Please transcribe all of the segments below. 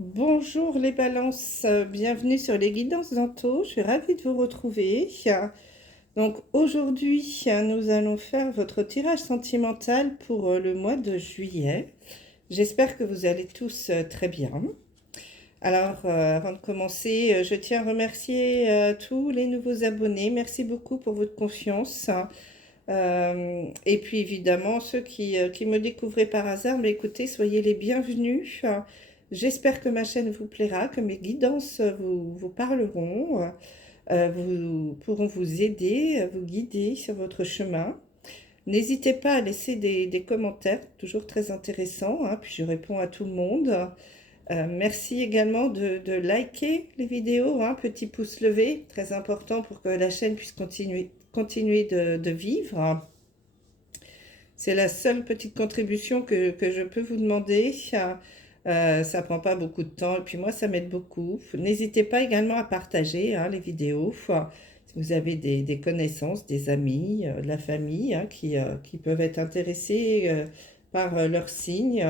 Bonjour les balances, bienvenue sur les guidances d'Anto, je suis ravie de vous retrouver. Donc aujourd'hui, nous allons faire votre tirage sentimental pour le mois de juillet. J'espère que vous allez tous très bien. Alors avant de commencer, je tiens à remercier tous les nouveaux abonnés. Merci beaucoup pour votre confiance. Et puis évidemment, ceux qui me découvraient par hasard, mais écoutez, soyez les bienvenus. J'espère que ma chaîne vous plaira, que mes guidances vous parleront, vous pourront vous aider, vous guider sur votre chemin. N'hésitez pas à laisser des commentaires, toujours très intéressants, hein, puis je réponds à tout le monde. Merci également de liker les vidéos, hein, petit pouce levé, très important pour que la chaîne puisse continuer de vivre. C'est la seule petite contribution que je peux vous demander. Ça prend pas beaucoup de temps et puis moi, ça m'aide beaucoup. N'hésitez pas également à partager hein, les vidéos. Si vous avez des connaissances, des amis, de la famille hein, qui peuvent être intéressés par leur signe,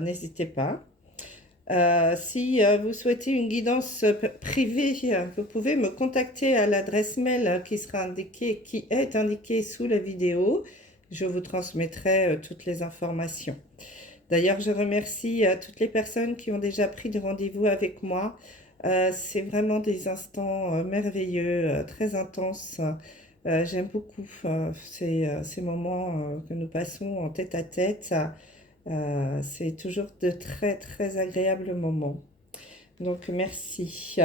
n'hésitez pas. Si vous souhaitez une guidance privée, vous pouvez me contacter à l'adresse mail qui est indiquée sous la vidéo. Je vous transmettrai toutes les informations. D'ailleurs, je remercie toutes les personnes qui ont déjà pris de rendez-vous avec moi. C'est vraiment des instants merveilleux, très intenses. J'aime beaucoup ces moments que nous passons en tête à tête. C'est toujours de très très agréables moments. Donc merci.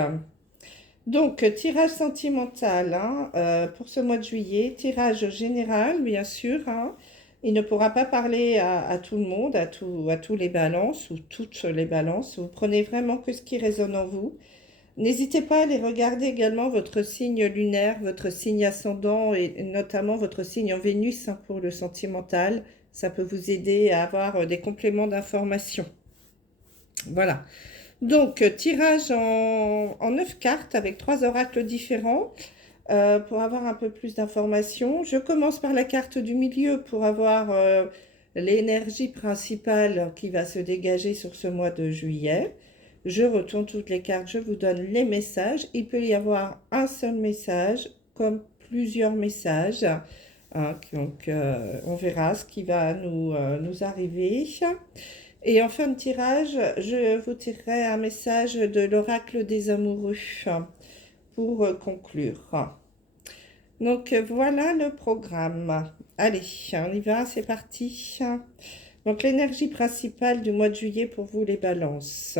Donc tirage sentimental hein, pour ce mois de juillet, tirage général bien sûr. Hein. Il ne pourra pas parler à tout le monde, à tous les balances ou toutes les balances. Vous prenez vraiment que ce qui résonne en vous. N'hésitez pas à aller regarder également votre signe lunaire, votre signe ascendant et notamment votre signe en Vénus hein, pour le sentimental. Ça peut vous aider à avoir des compléments d'information. Voilà. Donc, tirage en 9 cartes avec 3 oracles différents pour avoir un peu plus d'informations. Je commence par la carte du milieu pour avoir l'énergie principale qui va se dégager sur ce mois de juillet. Je retourne toutes les cartes, je vous donne les messages. Il peut y avoir un seul message comme plusieurs messages. Hein, donc, on verra ce qui va nous arriver. Et en fin de tirage, je vous tirerai un message de l'oracle des amoureux pour conclure. Donc voilà le programme. Allez, on y va, c'est parti. Donc l'énergie principale du mois de juillet pour vous les balances.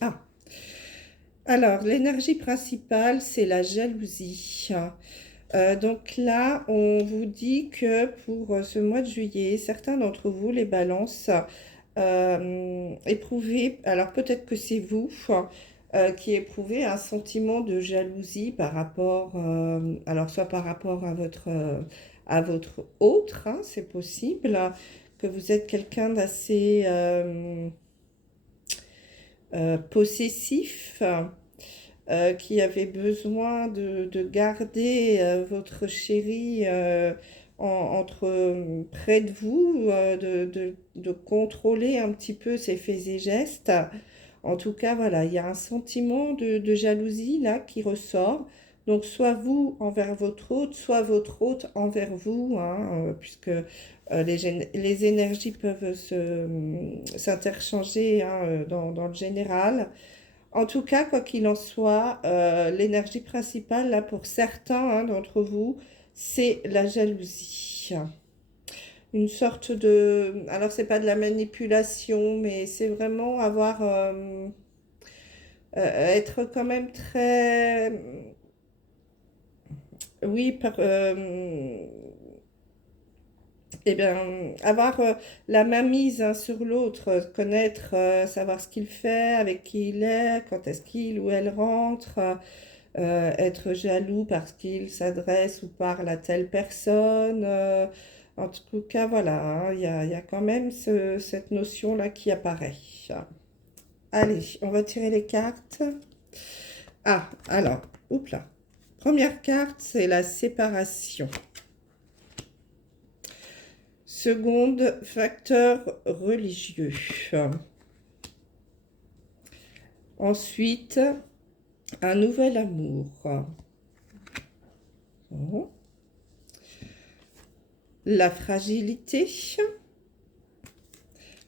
Ah, alors l'énergie principale, c'est la jalousie. Donc là, on vous dit que pour ce mois de juillet, certains d'entre vous, les balances, éprouvez, alors peut-être que c'est vous qui éprouvez un sentiment de jalousie par rapport, alors soit par rapport à votre autre, hein, c'est possible, que vous êtes quelqu'un d'assez possessif qui avait besoin de garder votre chéri près de vous, de contrôler un petit peu ses faits et gestes. En tout cas, voilà, il y a un sentiment de jalousie là qui ressort. Donc, soit vous envers votre hôte, soit votre hôte envers vous, hein, puisque les énergies peuvent s'interchanger hein, dans le général. En tout cas, quoi qu'il en soit, l'énergie principale, là, pour certains hein, d'entre vous, c'est la jalousie. Une sorte de... Alors, c'est pas de la manipulation, mais c'est vraiment avoir... être quand même très... Oui, eh bien, avoir la main mise hein, sur l'autre, connaître, savoir ce qu'il fait, avec qui il est, quand est-ce qu'il ou elle rentre... être jaloux parce qu'il s'adresse ou parle à telle personne. En tout cas, voilà, hein, il y a quand même cette notion-là qui apparaît. Allez, on va tirer les cartes. Ah, alors, oups là. Première carte, c'est la séparation. Seconde, facteur religieux. Ensuite, un nouvel amour. Bon. La fragilité,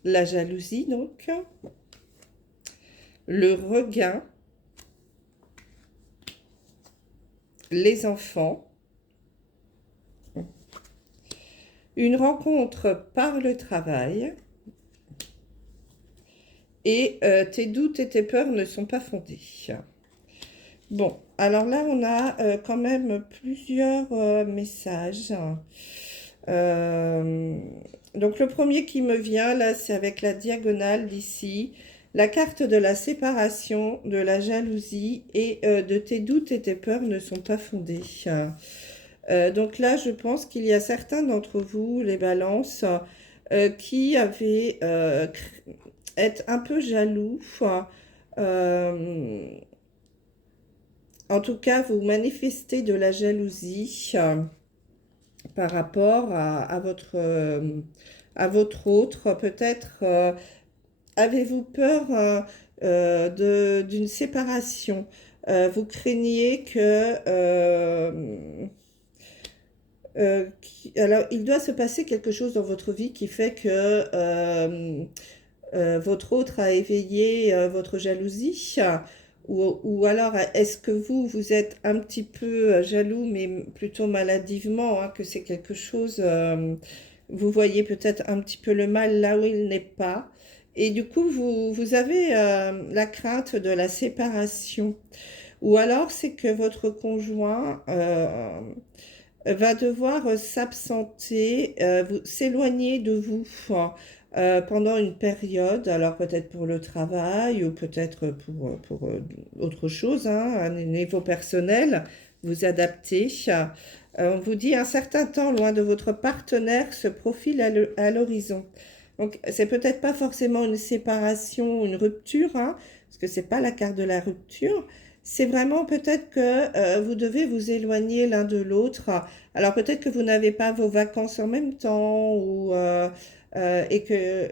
la jalousie donc, le regain, les enfants, une rencontre par le travail et tes doutes et tes peurs ne sont pas fondés. Bon, alors là, on a quand même plusieurs messages. Donc le premier qui me vient, là, c'est avec la diagonale d'ici. La carte de la séparation, de la jalousie et de tes doutes et tes peurs ne sont pas fondés. Donc là, je pense qu'il y a certains d'entre vous, les balances, qui avaient être un peu jaloux. Euh, En tout cas, vous manifestez de la jalousie par rapport à votre autre. Peut-être avez-vous peur d'une séparation. Vous craignez que... alors, il doit se passer quelque chose dans votre vie qui fait que votre autre a éveillé votre jalousie. Ou alors, est-ce que vous êtes un petit peu jaloux, mais plutôt maladivement, hein, que c'est quelque chose, vous voyez peut-être un petit peu le mal là où il n'est pas. Et du coup, vous avez la crainte de la séparation. Ou alors, c'est que votre conjoint va devoir s'absenter, s'éloigner de vous pendant une période, alors peut-être pour le travail ou peut-être pour autre chose, hein, à un niveau personnel, vous adapter. On vous dit un certain temps loin de votre partenaire se profile à l'horizon. Donc, c'est peut-être pas forcément une séparation, une rupture, hein, parce que c'est pas la carte de la rupture. C'est vraiment peut-être que vous devez vous éloigner l'un de l'autre. Alors peut-être que vous n'avez pas vos vacances en même temps ou et que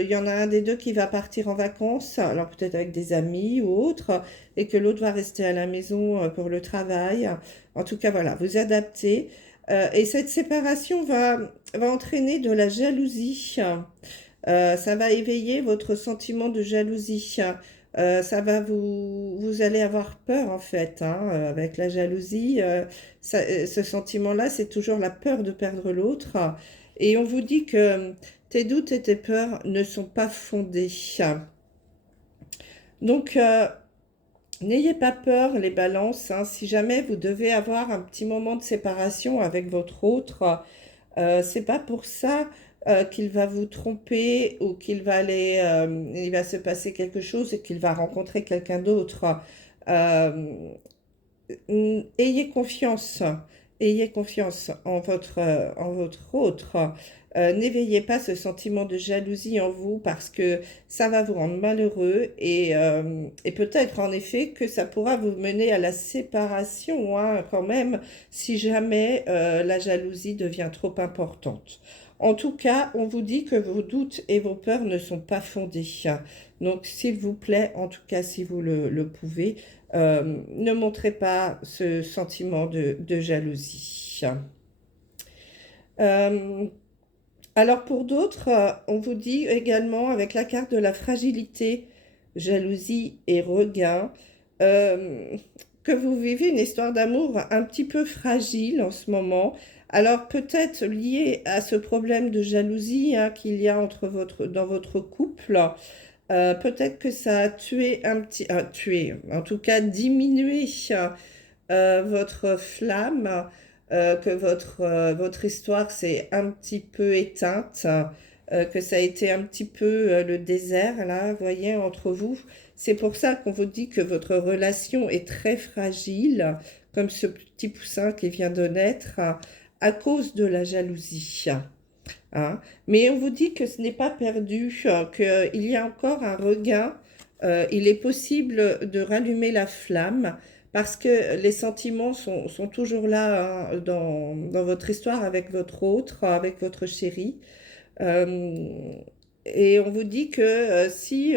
il y en a un des deux qui va partir en vacances, alors peut-être avec des amis ou autre, et que l'autre va rester à la maison pour le travail. En tout cas, voilà, vous adaptez. Et cette séparation va entraîner de la jalousie. Ça va éveiller votre sentiment de jalousie. Vous allez avoir peur en fait, hein, avec la jalousie. Ce sentiment-là, c'est toujours la peur de perdre l'autre. Et on vous dit que tes doutes et tes peurs ne sont pas fondés. Donc, n'ayez pas peur, les balances, hein. Si jamais vous devez avoir un petit moment de séparation avec votre autre, c'est pas pour ça qu'il va vous tromper ou il va se passer quelque chose et qu'il va rencontrer quelqu'un d'autre. Euh, Ayez confiance, ayez confiance en votre autre. N'éveillez pas ce sentiment de jalousie en vous parce que ça va vous rendre malheureux et peut-être en effet que ça pourra vous mener à la séparation, hein, quand même, si jamais la jalousie devient trop importante. En tout cas, on vous dit que vos doutes et vos peurs ne sont pas fondés. Donc, s'il vous plaît, en tout cas, si vous le pouvez, ne montrez pas ce sentiment de jalousie. Euh, alors pour d'autres, on vous dit également avec la carte de la fragilité, jalousie et regain, euh, que vous vivez une histoire d'amour un petit peu fragile en ce moment. Alors peut-être lié à ce problème de jalousie, hein, qu'il y a dans votre couple. Peut-être que ça a tué, en tout cas diminué votre flamme, que votre histoire s'est un petit peu éteinte, que ça a été un petit peu le désert, là, vous voyez, entre vous. C'est pour ça qu'on vous dit que votre relation est très fragile, comme ce petit poussin qui vient de naître, à cause de la jalousie. Hein. Mais on vous dit que ce n'est pas perdu, qu'il y a encore un regain. Il est possible de rallumer la flamme parce que les sentiments sont toujours là, hein, dans votre histoire avec votre autre, avec votre chéri. Euh, et on vous dit que si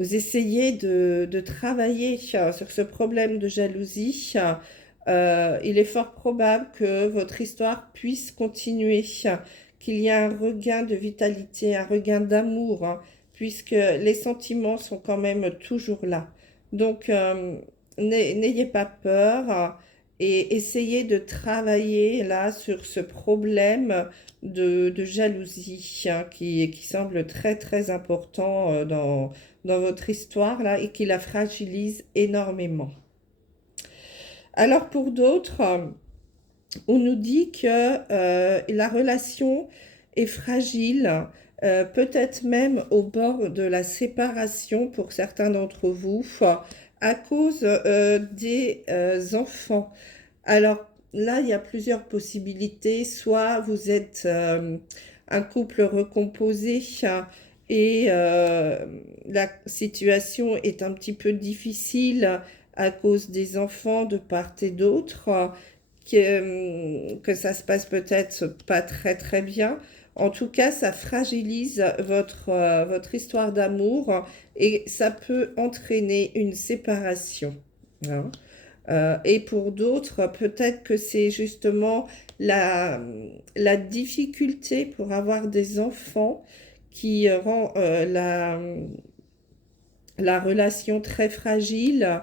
vous essayez de travailler sur ce problème de jalousie, il est fort probable que votre histoire puisse continuer, qu'il y ait un regain de vitalité, un regain d'amour, puisque les sentiments sont quand même toujours là. Donc, n'ayez pas peur et essayez de travailler là sur ce problème de jalousie qui semble très très important dans votre histoire là et qui la fragilise énormément. Alors pour d'autres, on nous dit que la relation est fragile, peut-être même au bord de la séparation pour certains d'entre vous, à cause des enfants. Alors là, il y a plusieurs possibilités. Soit vous êtes un couple recomposé et la situation est un petit peu difficile à cause des enfants de part et d'autre, que ça se passe peut-être pas très très bien. En tout cas, ça fragilise votre histoire d'amour et ça peut entraîner une séparation, hein. Et pour d'autres, peut-être que c'est justement la difficulté pour avoir des enfants qui rend la relation très fragile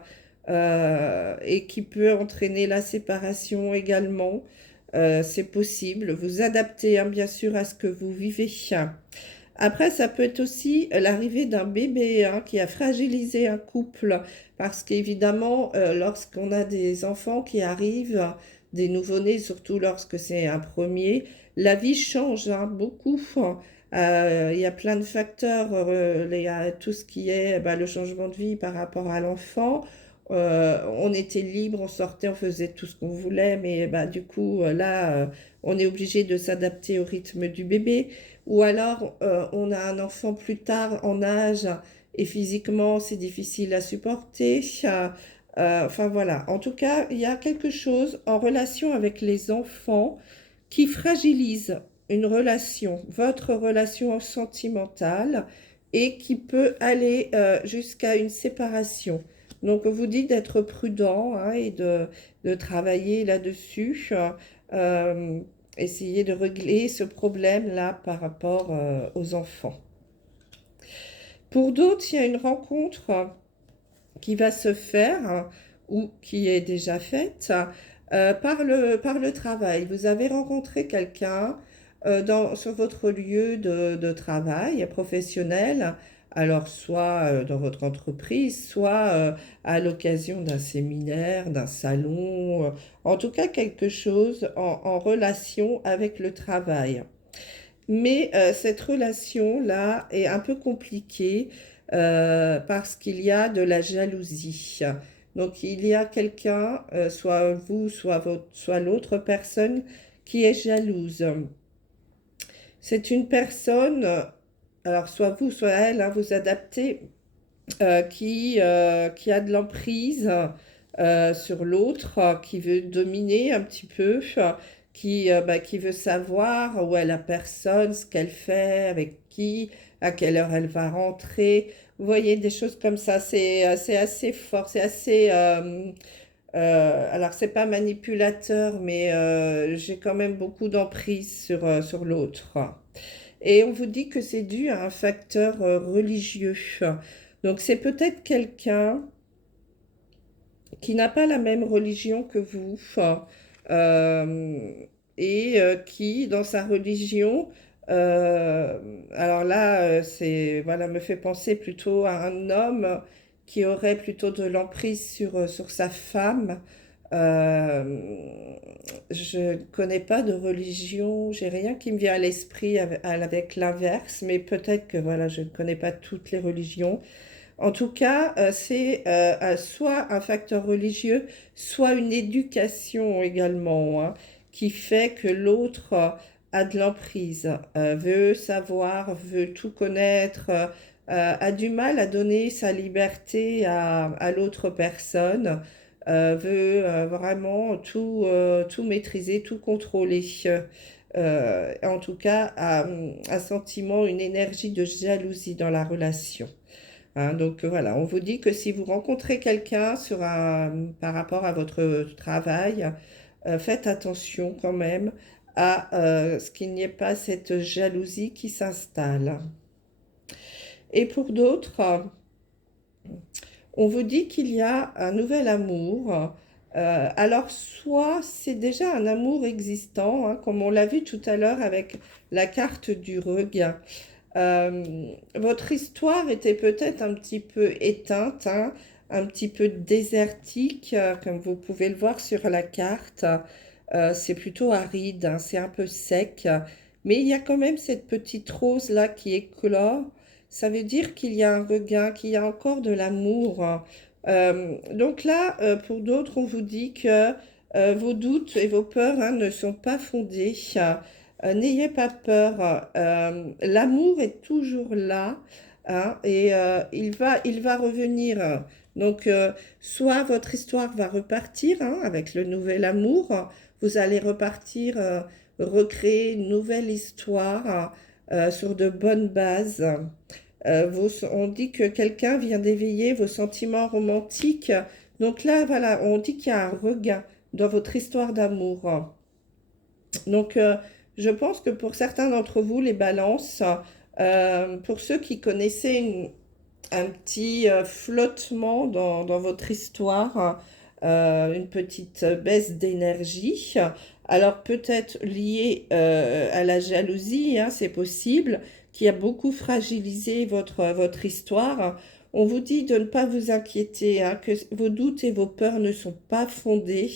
et qui peut entraîner la séparation également. C'est possible. Vous adaptez, hein, bien sûr, à ce que vous vivez. Après, ça peut être aussi l'arrivée d'un bébé qui a fragilisé un couple, parce qu'évidemment, lorsqu'on a des enfants qui arrivent, des nouveau-nés, surtout lorsque c'est un premier, la vie change beaucoup. Il y a plein de facteurs, il y a tout ce qui est le changement de vie par rapport à l'enfant. On était libre, on sortait, on faisait tout ce qu'on voulait, mais du coup, là, on est obligé de s'adapter au rythme du bébé. Ou alors, on a un enfant plus tard en âge et physiquement, c'est difficile à supporter. Enfin voilà, en tout cas, il y a quelque chose en relation avec les enfants qui fragilise une relation, votre relation sentimentale, et qui peut aller jusqu'à une séparation. Donc, vous dit d'être prudent et de travailler là-dessus. Euh, Essayer de régler ce problème-là par rapport aux enfants. Pour d'autres, il y a une rencontre qui va se faire ou qui est déjà faite par le travail. Vous avez rencontré quelqu'un sur votre lieu de travail professionnel, alors soit dans votre entreprise, soit à l'occasion d'un séminaire, d'un salon, en tout cas quelque chose en relation avec le travail. Mais cette relation-là est un peu compliquée parce qu'il y a de la jalousie. Donc il y a quelqu'un, soit vous, soit l'autre personne, qui est jalouse. C'est une personne, alors soit vous, soit elle, vous adaptez, qui a de l'emprise sur l'autre, qui veut dominer un petit peu, qui veut savoir où est la personne, ce qu'elle fait, avec qui, à quelle heure elle va rentrer. Vous voyez, des choses comme ça, c'est assez fort, c'est assez... alors, c'est pas manipulateur, mais j'ai quand même beaucoup d'emprise sur l'autre. Et on vous dit que c'est dû à un facteur religieux. Donc c'est peut-être quelqu'un qui n'a pas la même religion que vous euh, et qui, dans sa religion, alors là, voilà, me fait penser plutôt à un homme qui aurait plutôt de l'emprise sur sa femme. Je ne connais pas de religion, j'ai rien qui me vient à l'esprit avec l'inverse, mais peut-être que voilà, je ne connais pas toutes les religions. En tout cas, c'est soit un facteur religieux, soit une éducation également, qui fait que l'autre a de l'emprise, veut savoir, veut tout connaître, a du mal à donner sa liberté à l'autre personne, veut vraiment tout maîtriser, tout contrôler. En tout cas, a un sentiment, une énergie de jalousie dans la relation. Hein. Donc voilà, on vous dit que si vous rencontrez quelqu'un par rapport à votre travail, faites attention quand même à ce qu'il n'y ait pas cette jalousie qui s'installe. Et pour d'autres, on vous dit qu'il y a un nouvel amour. Alors, soit c'est déjà un amour existant, hein, comme on l'a vu tout à l'heure avec la carte du regain. Votre histoire était peut-être un petit peu éteinte, hein, un petit peu désertique, comme vous pouvez le voir sur la carte. C'est plutôt aride, hein, c'est un peu sec, mais il y a quand même cette petite rose là qui éclore. Ça veut dire qu'il y a un regain, qu'il y a encore de l'amour. Donc là, pour d'autres, on vous dit que vos doutes et vos peurs, hein, ne sont pas fondés. N'ayez pas peur. L'amour est toujours là, hein, et il va revenir. Donc, soit votre histoire va repartir, hein, avec le nouvel amour. Vous allez repartir, recréer une nouvelle histoire sur de bonnes bases. On dit que quelqu'un vient d'éveiller vos sentiments romantiques. Donc là, voilà, on dit qu'il y a un regain dans votre histoire d'amour. Donc, je pense que pour certains d'entre vous, les balances, pour ceux qui connaissaient un petit flottement dans votre histoire, une petite baisse d'énergie. Alors peut-être lié à la jalousie, hein, c'est possible, qui a beaucoup fragilisé votre histoire. On vous dit de ne pas vous inquiéter, hein, que vos doutes et vos peurs ne sont pas fondés.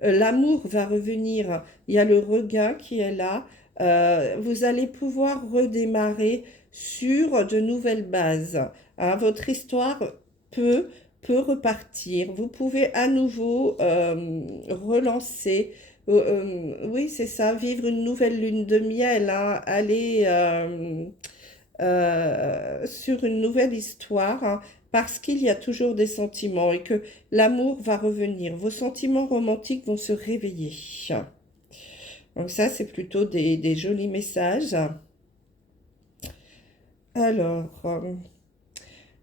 L'amour va revenir, il y a le regain qui est là. Vous allez pouvoir redémarrer sur de nouvelles bases. Hein. Votre histoire peut, peut repartir. Vous pouvez à nouveau relancer. Oui, c'est ça, vivre une nouvelle lune de miel, hein, aller sur une nouvelle histoire, hein, parce qu'il y a toujours des sentiments et que l'amour va revenir. Vos sentiments romantiques vont se réveiller. Donc ça, c'est plutôt des jolis messages. Alors,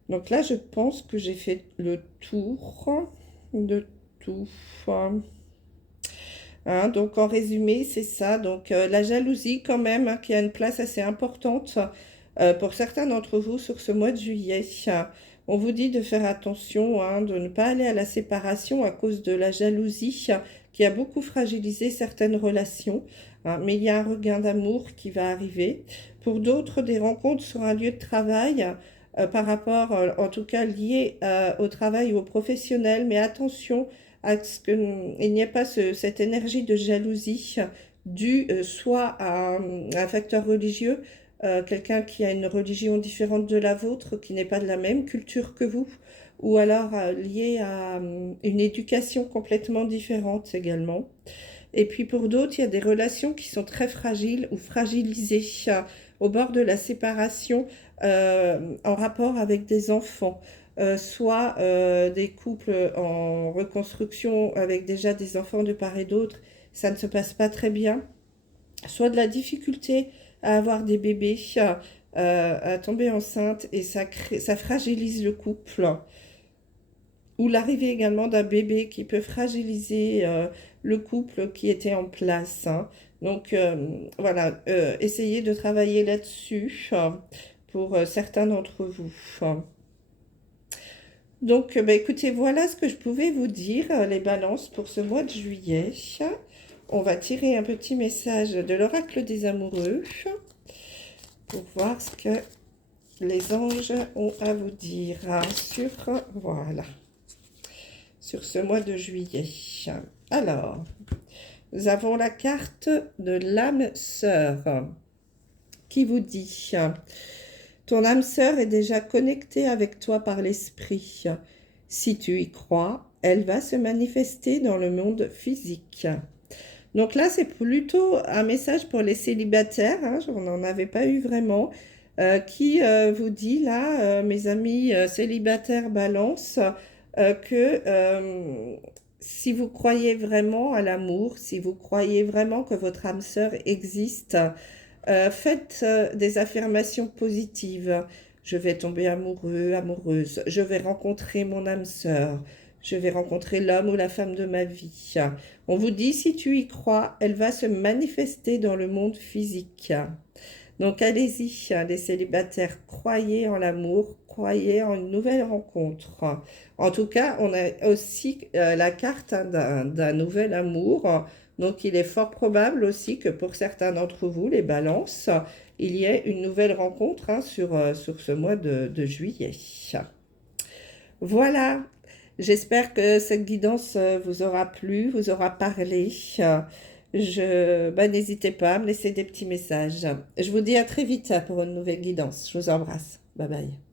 donc là, je pense que j'ai fait le tour de tout. Hein, donc en résumé, c'est ça. Donc la jalousie quand même, hein, qui a une place assez importante pour certains d'entre vous sur ce mois de juillet. On vous dit de faire attention, hein, de ne pas aller à la séparation à cause de la jalousie qui a beaucoup fragilisé certaines relations. Hein, mais il y a un regain d'amour qui va arriver. Pour d'autres, des rencontres sur un lieu de travail. Par rapport, en tout cas lié au travail ou au professionnel, mais attention à ce qu'il n'y ait pas cette énergie de jalousie due soit à un facteur religieux, quelqu'un qui a une religion différente de la vôtre, qui n'est pas de la même culture que vous, ou alors lié à une éducation complètement différente également. Et puis pour d'autres, il y a des relations qui sont très fragiles ou fragilisées au bord de la séparation en rapport avec des enfants. Soit des couples en reconstruction avec déjà des enfants de part et d'autre, ça ne se passe pas très bien. Soit de la difficulté à avoir des bébés, à tomber enceinte et ça fragilise le couple. Ou l'arrivée également d'un bébé qui peut fragiliser le couple qui était en place. Hein. Donc voilà, essayez de travailler là-dessus pour certains d'entre vous. Donc bah, écoutez, voilà ce que je pouvais vous dire, les balances pour ce mois de juillet. On va tirer un petit message de l'oracle des amoureux pour voir ce que les anges ont à vous dire sur, voilà, sur ce mois de juillet. Alors, nous avons la carte de l'âme sœur qui vous dit: ton âme sœur est déjà connectée avec toi par l'esprit. Si tu y crois, elle va se manifester dans le monde physique. Donc là, c'est plutôt un message pour les célibataires, hein, on n'en avait pas eu vraiment, qui vous dit là, mes amis célibataires balance, que si vous croyez vraiment à l'amour, si vous croyez vraiment que votre âme sœur existe, faites des affirmations positives. je vais tomber amoureux, amoureuse, je vais rencontrer mon âme sœur, je vais rencontrer l'homme ou la femme de ma vie. On vous dit, si tu y crois, elle va se manifester dans le monde physique. Donc allez-y, les célibataires, croyez en l'amour, croyez en une nouvelle rencontre. En tout cas, on a aussi la carte d'un nouvel amour. Donc il est fort probable aussi que pour certains d'entre vous, les balances, il y ait une nouvelle rencontre sur ce mois de juillet. Voilà, j'espère que cette guidance vous aura plu, vous aura parlé. N'hésitez pas à me laisser des petits messages. Je vous dis à très vite pour une nouvelle guidance. Je vous embrasse. Bye bye.